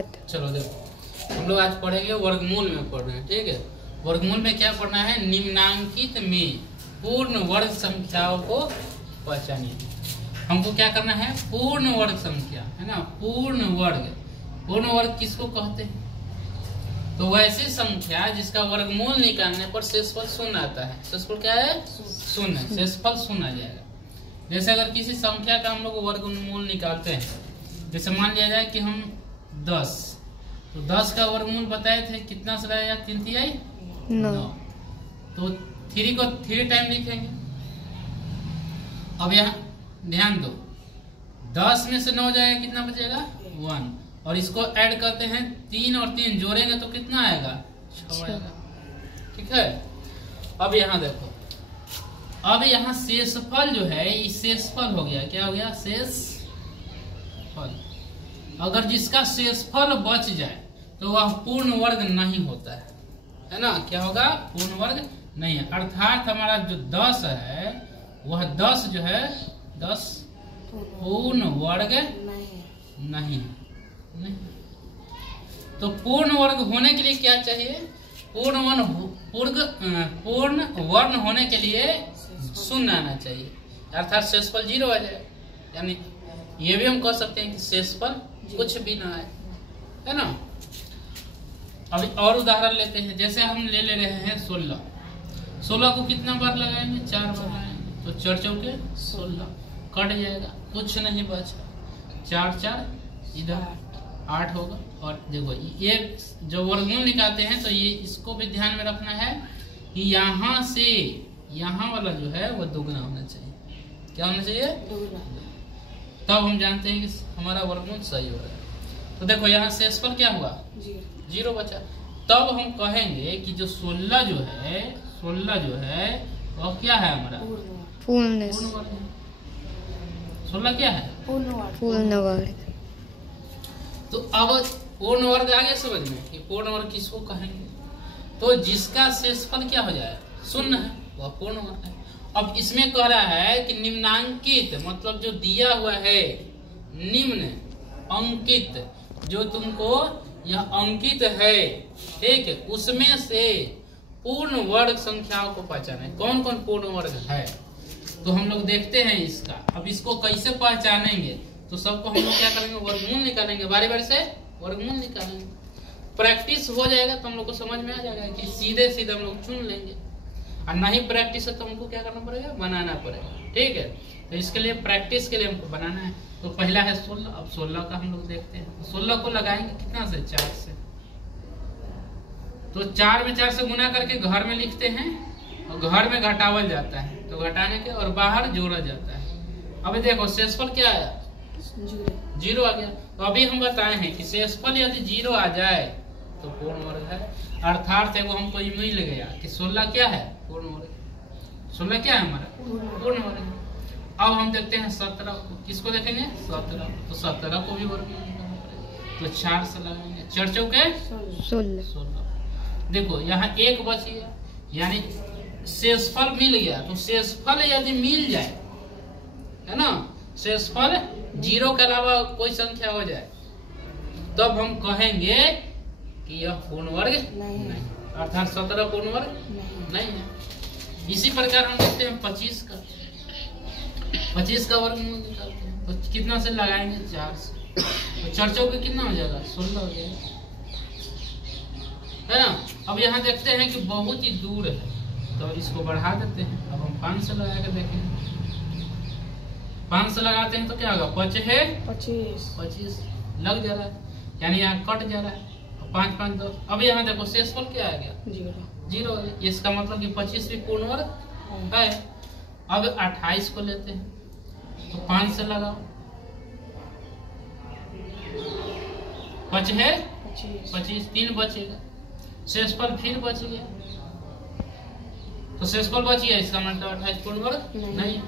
चलो देखो, हम लोग आज पढ़ेंगे वर्गमूल में पढ़ रहे हैं। ठीक है, वर्गमूल में क्या पढ़ना है? निम्नांकित में पूर्ण वर्ग संख्याओं को पहचानिए। हमको क्या करना है? पूर्ण वर्ग संख्या, है ना। पूर्ण वर्ग किसको कहते हैं? तो वैसी संख्या जिसका वर्गमूल निकालने पर शेषफल शून्य आता है। शेषफल क्या है? शून्य। शेषफल शून्य आ जाएगा। जैसे अगर किसी संख्या का हम लोग वर्गमूल निकालते हैं, जैसे मान लिया जाए कि हम 10, तो 10 का वर्गमूल बताए थे, कितना से लाया? 3 तिहाई 9। तो 3 को 3 टाइम लिखेंगे। अब यहाँ ध्यान दो, 10 में से 9 जाएगा, कितना बचेगा? 1। और इसको ऐड करते हैं, 3 और 3 जोड़ेंगे तो कितना आएगा? 6 आएगा। ठीक है। अब यहाँ देखो, अब यहाँ शेषफल जो है, ये शेषफल हो गया। क्या हो गया? शेषफल। अगर जिसका शेषफल बच जाए तो वह पूर्ण वर्ग नहीं होता है ना। क्या होगा? पूर्ण वर्ग नहीं है। अर्थात हमारा जो 10 है, वह 10 जो है, 10 पूर्ण वर्ग नहीं। तो पूर्ण वर्ग होने के लिए क्या चाहिए? पूर्ण वर्ण होने के लिए शून्य आना चाहिए, अर्थात शेषफल 0 आ जाए। यानी ये भी हम कह सकते हैं कि शेषफल कुछ भी ना आए, है ना। अभी और उदाहरण लेते हैं। जैसे हम ले रहे हैं 16 को कितना बार लगाएंगे? 4 बार लगाएंगे। तो 4 चौके 16, कट जाएगा, कुछ नहीं बचा। 4 4 इधर 8 होगा। और देखो, ये जो वर्गमूल निकालते हैं तो ये इसको भी ध्यान में रखना है कि यहाँ से यहाँ वाला जो है वो दोगुना होना चाहिए। क्या होना चाहिए? तब हम जानते हैं कि हमारा वर्गमूल सही हो रहा है। तो देखो, यहाँ शेषफल क्या हुआ? 0 बचा। तब हम कहेंगे कि जो 16 जो है वह क्या है? हमारा पूर्ण वर्ग है। 16 क्या है? पूर्ण वर्ग। तो अब पूर्ण वर्ग आ गया समझ में कि पूर्ण वर्ग किसको कहेंगे? तो जिसका शेषफल क्या हो जाए? शून्य है, वह पूर्ण वर्ग है। अब इसमें कह रहा है कि निम्नांकित, मतलब जो दिया हुआ है, निम्न अंकित, जो तुमको यह अंकित है, ठीक है, उसमें से पूर्ण वर्ग संख्याओं को पहचाने। कौन कौन पूर्ण वर्ग है? तो हम लोग देखते हैं इसका। अब इसको कैसे पहचानेंगे? तो सबको हम लोग क्या करेंगे? वर्गमूल निकालेंगे, बारी बारी से वर्गमूल निकालेंगे। प्रैक्टिस हो जाएगा तो हम लोग को समझ में आ जाएगा कि सीधे सीधे हम लोग चुन लेंगे। और नहीं प्रैक्टिस है तो हमको क्या करना पड़ेगा? बनाना पड़ेगा। ठीक है, तो इसके लिए प्रैक्टिस के लिए हमको बनाना है। तो पहला है 16। अब 16 का हम लोग देखते हैं। तो 16 को लगाएंगे कितना से? 4 से। तो 4 में 4 से गुना करके घर में लिखते हैं, और घर में घटावल जाता है, तो घटाने के और बाहर जोड़ा जाता है। अभी देखो, शेषफल क्या आया? 0 आ गया। तो अभी हम बताए हैं कि शेषफल यदि 0 आ जाए तो पूर्ण वर्ग है। अर्थात वो हमको मिल गया कि 16 क्या है? पूर्ण वर्ग। 16 क्या है हमारा? पूर्ण वर्ग है। अब हम देखते हैं 17 को। किसको देखेंगे? 17। तो 17 को भी वर्ग निकालना पड़ेगा। तो 4 से लगाएंगे। 4 चौके 16। देखो, यहाँ 1 बच गया, यानी शेषफल मिल गया। तो शेषफल यदि मिल जाए, है ना, शेषफल 0 के अलावा कोई संख्या हो जाए, तब हम कहेंगे कि यह पूर्ण वर्ग नहीं। अर्थात 17 पूर्ण वर्ग नहीं है। इसी प्रकार हम देखते हैं 25 का। 25 का वर्गमूल निकालते हैं, तो कितना से लगाएंगे? 4 से। तो 4 चौके कितना हो जाएगा? 16 हो जाएगा, है ना। अब यहाँ देखते हैं कि बहुत ही दूर है, तो इसको बढ़ा देते हैं। अब हम 5 से लगा कर देखेंगे। 5 से लगाते हैं तो क्या होगा? 5 है 25 लग जा रहा है, यानी यहाँ कट जा रहा है। 5 5 10। अब यहाँ देखो, शेषफल क्या आ गया? 0। इसका मतलब कि 25 भी पूर्ण वर्ग है। अब 28 को लेते हैं, तो 5 से लगाओ। 5 है 25, 3 बचेगा। शेषफल फिर बच गया, तो शेषफल बच गया, इसका मतलब 28 पूर्ण वर्ग नहीं।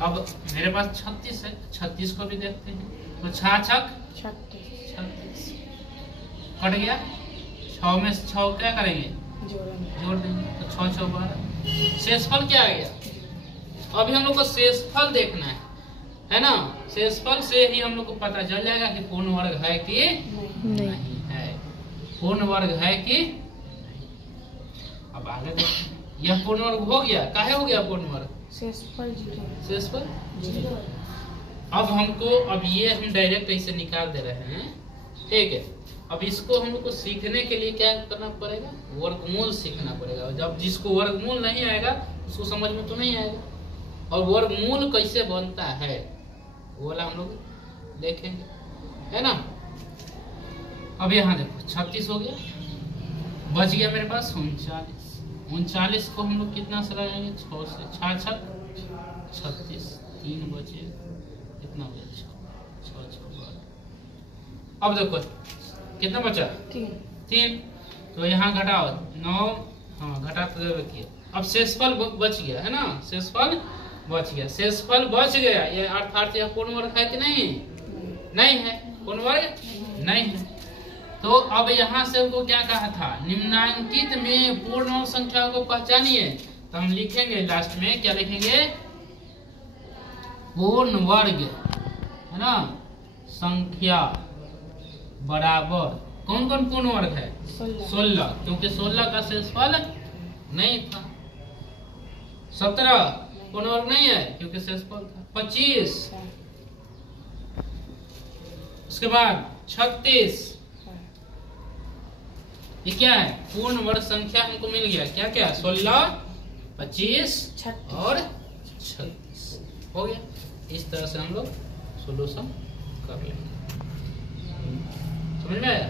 अब मेरे पास 36 है, 36 को भी देखते हैं। तो 6 छक 36 कट गया। 6 में 6 क्या करेंगे? जोड़ देंगे। तो 6 6 12। शेषफल क्या आ गया? अभी हम लोग को शेषफल देखना है ना। शेषफल से ही हम लोग को पता चल जाएगा कि पूर्ण वर्ग है कि नहीं। पूर्ण वर्ग है कि। अब आगे देखते हैं, यह पूर्ण वर्ग हो गया। काहे हो गया पूर्ण वर्ग? शेषफल 0। अब हमको, अब ये हम डायरेक्ट ऐसे निकाल दे रहे हैं, ठीक है। अब इसको हम लोग को सीखने के लिए क्या करना पड़ेगा? वर्गमूल सीखना पड़ेगा। जब जिसको वर्गमूल नहीं आएगा उसको समझ में तो नहीं आएगा। और वर्गमूल कैसे बनता है वो वाला हम लोग देखेंगे, है ना। अब यहाँ देखो 36 हो गया, बच गया मेरे पास 39। 39 को हम लोग कितना से लगाएंगे? 6 से 6 छक 36, 3 बचे, कितना हो गया? 6 6 12। अब देखो कितना बचा? 3। तो यहाँ घटाओ 9, हाँ घटा तो रखिए। अब शेषफल बच गया है ना, शेषफल बच गया। शेषफल बच गया, ये अर्थात यह पूर्ण वर्ग है कि नहीं? नहीं है, पूर्ण वर्ग नहीं है। तो अब यहाँ से हमको क्या कहा था? निम्नांकित में पूर्ण संख्या को पहचानिए। तो हम लिखेंगे लास्ट में, क्या लिखेंगे? पूर्ण वर्ग, है ना, संख्या बराबर कौन कौन पूर्ण वर्ग है? 16, क्योंकि 16 का शेषफल नहीं था। 17 पूर्ण वर्ग नहीं है क्योंकि शेषफल था। 25, उसके बाद 36, ये क्या है? पूर्ण वर्ग संख्या हमको मिल गया। क्या क्या? 16, 25 और 36 हो गया। इस तरह से हम लोग सोल्यूशन कर लेंगे। समझ में आया?